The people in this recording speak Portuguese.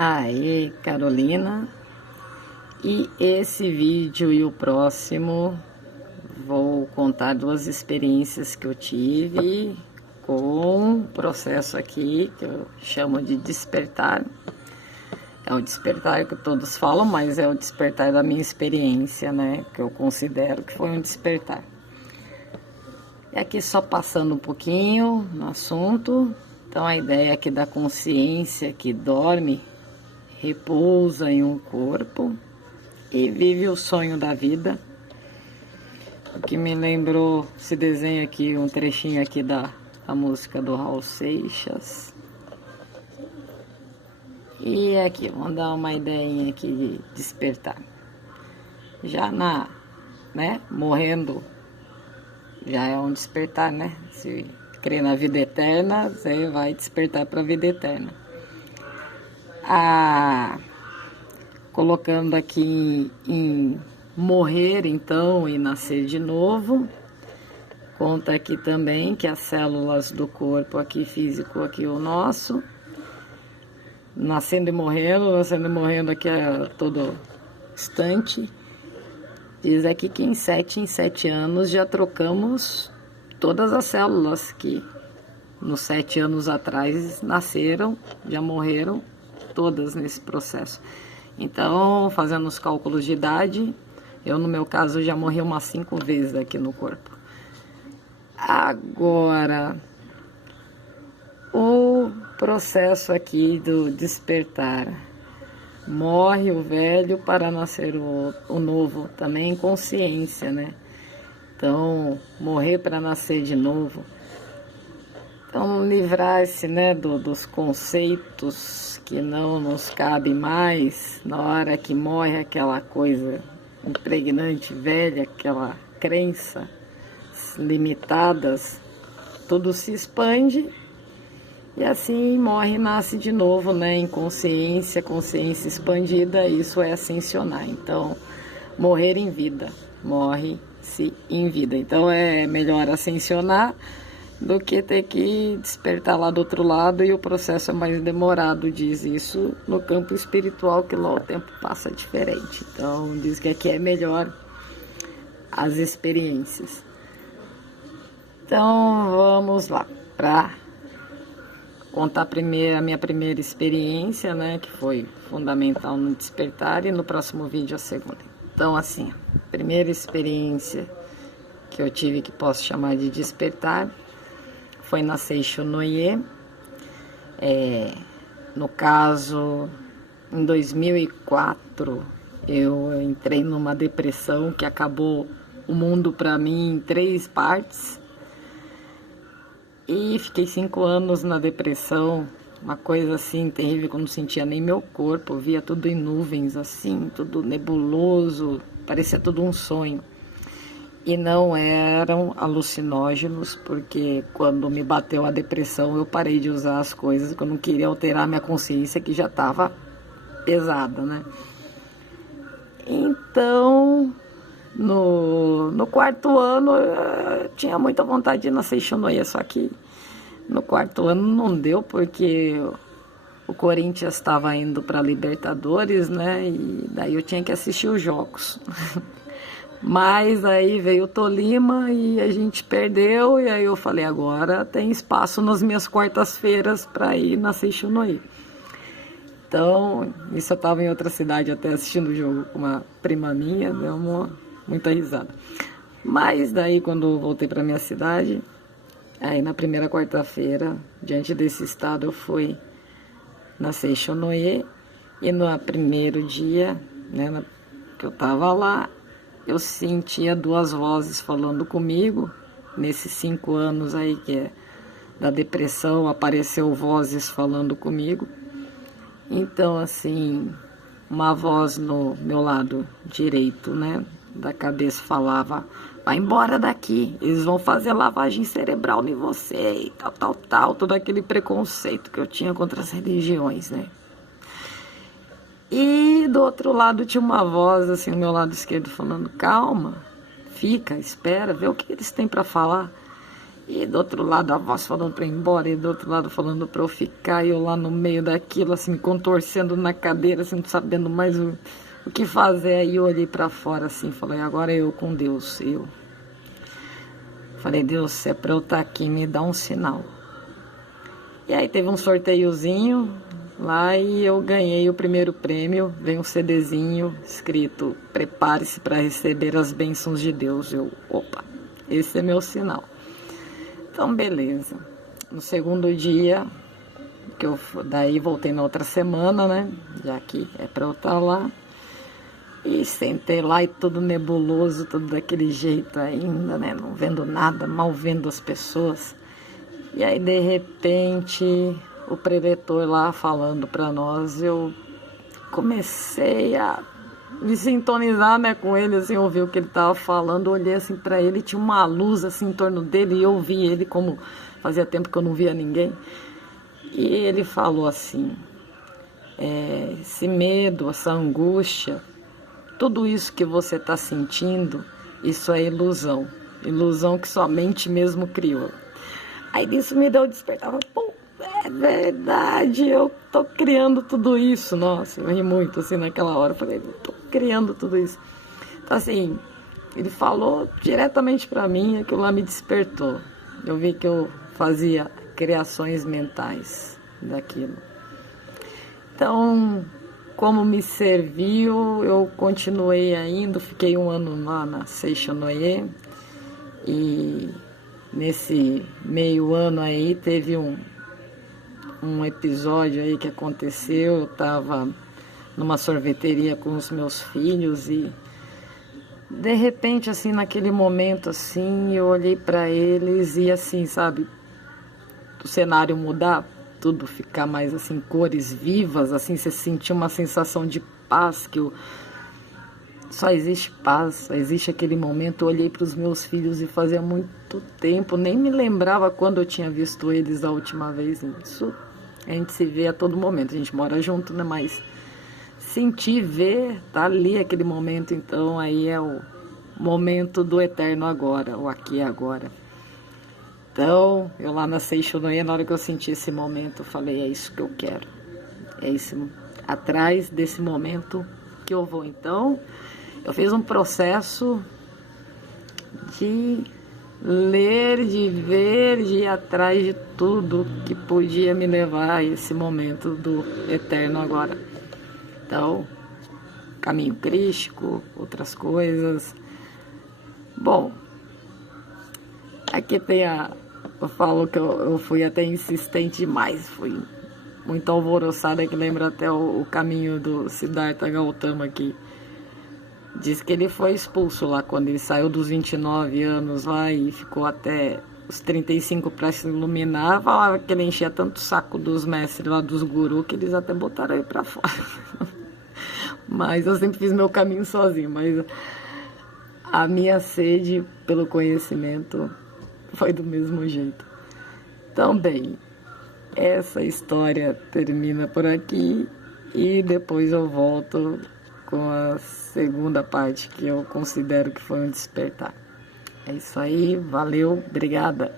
Aí, Carolina, e esse vídeo e o próximo vou contar duas experiências que eu tive com um processo aqui que eu chamo de despertar. É o despertar que todos falam, mas é o despertar da minha experiência, né? Que eu considero que foi um despertar. E aqui só passando um pouquinho no assunto. Então a ideia aqui da consciência que dorme, repousa em um corpo e vive o sonho da vida. O que me lembrou esse desenho aqui, um trechinho aqui da música do Raul Seixas. E aqui, vamos dar uma ideinha aqui de despertar. Já morrendo, já é um despertar, né? Se crer na vida eterna, você vai despertar para a vida eterna. Colocando aqui em morrer, então, e nascer de novo. Conta aqui também que as células do corpo aqui físico, aqui o nosso, nascendo e morrendo aqui a todo instante. Diz aqui que em 7 anos já trocamos todas as células que nos 7 anos atrás nasceram, já morreram todas nesse processo. Então, fazendo os cálculos de idade, eu no meu caso já morri umas 5 vezes aqui no corpo. Agora, o processo aqui do despertar. Morre o velho para nascer o novo, também consciência, né? Então, morrer para nascer de novo. Então, livrar-se, né, dos conceitos que não nos cabem mais, na hora que morre aquela coisa impregnante, velha, aquela crença limitadas, tudo se expande. E assim morre e nasce de novo, né? Em consciência expandida, isso é ascensionar. Então, morrer em vida, morre-se em vida. Então, é melhor ascensionar do que ter que despertar lá do outro lado, e o processo é mais demorado, diz isso no campo espiritual, que lá o tempo passa diferente. Então, diz que aqui é melhor as experiências. Então, vamos lá para contar a minha primeira experiência, né, que foi fundamental no despertar, e no próximo vídeo a segunda. Então, assim, a primeira experiência que eu tive, que posso chamar de despertar, foi na Seixo Noye. No caso, em 2004, eu entrei numa depressão que acabou o mundo para mim em 3 partes. E fiquei 5 anos na depressão, uma coisa assim terrível, que eu não sentia nem meu corpo, eu via tudo em nuvens, assim, tudo nebuloso, parecia tudo um sonho. E não eram alucinógenos, porque quando me bateu a depressão, eu parei de usar as coisas, porque eu não queria alterar minha consciência, que já estava pesada, né? Então, no 4º ano, eu tinha muita vontade de ir na Seixo Noye, só que no 4º ano não deu, porque o Corinthians estava indo para Libertadores, né? E daí eu tinha que assistir os jogos. Mas aí veio o Tolima e a gente perdeu, e aí eu falei, agora tem espaço nas minhas quartas-feiras para ir na Seixo Noye. Então, isso eu estava em outra cidade até assistindo o jogo com uma prima minha, deu muita risada. Mas daí, quando eu voltei para minha cidade, aí na primeira quarta-feira, diante desse estado, eu fui na Seixo Noye, e no primeiro dia, né, que eu estava lá, eu sentia 2 vozes falando comigo. Nesses 5 anos aí que é da depressão, apareceu vozes falando comigo. Então, assim, uma voz no meu lado direito, né, da cabeça falava, vai embora daqui, eles vão fazer lavagem cerebral em você e tal, todo aquele preconceito que eu tinha contra as religiões, né. E do outro lado tinha uma voz, assim, no meu lado esquerdo, falando, calma, fica, espera, vê o que eles têm para falar. E do outro lado a voz falando para ir embora, e do outro lado falando para eu ficar, e eu lá no meio daquilo, assim, me contorcendo na cadeira, assim, não sabendo mais o que fazer. Aí eu olhei para fora, assim, falei, agora eu com Deus, eu. Falei, Deus, se é para eu estar aqui, me dá um sinal. E aí teve um sorteiozinho lá e eu ganhei o primeiro prêmio, veio um CDzinho escrito, prepare-se para receber as bênçãos de Deus. Eu, opa, esse é meu sinal. Então, beleza. No segundo dia, daí voltei na outra semana, né? Já que é para eu estar lá. E sentei lá e tudo nebuloso, tudo daquele jeito ainda, né? Não vendo nada, mal vendo as pessoas. E aí, de repente, o preletor lá falando para nós, eu comecei a me sintonizar, né, com ele, assim, ouvir o que ele estava falando, olhei assim para ele, tinha uma luz assim em torno dele e eu vi ele como fazia tempo que eu não via ninguém. E ele falou assim, esse medo, essa angústia, tudo isso que você está sentindo, isso é ilusão, ilusão que sua mente mesmo criou. Aí disso me deu despertar, pô, é verdade, eu tô criando tudo isso. Nossa, eu ri muito assim naquela hora, falei, eu tô criando tudo isso. Então assim, ele falou diretamente para mim, aquilo lá me despertou. Eu vi que eu fazia criações mentais daquilo. Então, como me serviu, eu continuei ainda, fiquei um ano lá na Seishonoye e nesse meio ano aí teve um episódio aí que aconteceu. Eu estava numa sorveteria com os meus filhos e de repente assim naquele momento assim eu olhei para eles e assim, sabe, o cenário mudar, tudo ficar mais assim, cores vivas, assim, você sentir uma sensação de paz, só existe paz, só existe aquele momento. Eu olhei para os meus filhos e fazia muito tempo, nem me lembrava quando eu tinha visto eles a última vez. Isso a gente se vê a todo momento, a gente mora junto, né? Mas sentir, ver, tá ali aquele momento, então aí é o momento do eterno agora, o aqui e agora. Então, eu lá na Seishonoye, na hora que eu senti esse momento, eu falei, é isso que eu quero. É isso, atrás desse momento que eu vou. Então, eu fiz um processo de ler, de ver, de ir atrás de tudo que podia me levar a esse momento do eterno agora. Então, caminho crístico, outras coisas. Bom, aqui tem eu falo que eu fui até insistente demais, fui muito alvoroçada, que lembra até o caminho do Siddhartha Gautama aqui. Diz que ele foi expulso lá quando ele saiu dos 29 anos lá e ficou até os 35 para se iluminar. Falava que ele enchia tanto o saco dos mestres lá, dos gurus, que eles até botaram ele para fora. Mas eu sempre fiz meu caminho sozinho, mas a minha sede pelo conhecimento foi do mesmo jeito. Então, bem, essa história termina por aqui e depois eu volto com a segunda parte, que eu considero que foi um despertar. É isso aí, valeu, obrigada.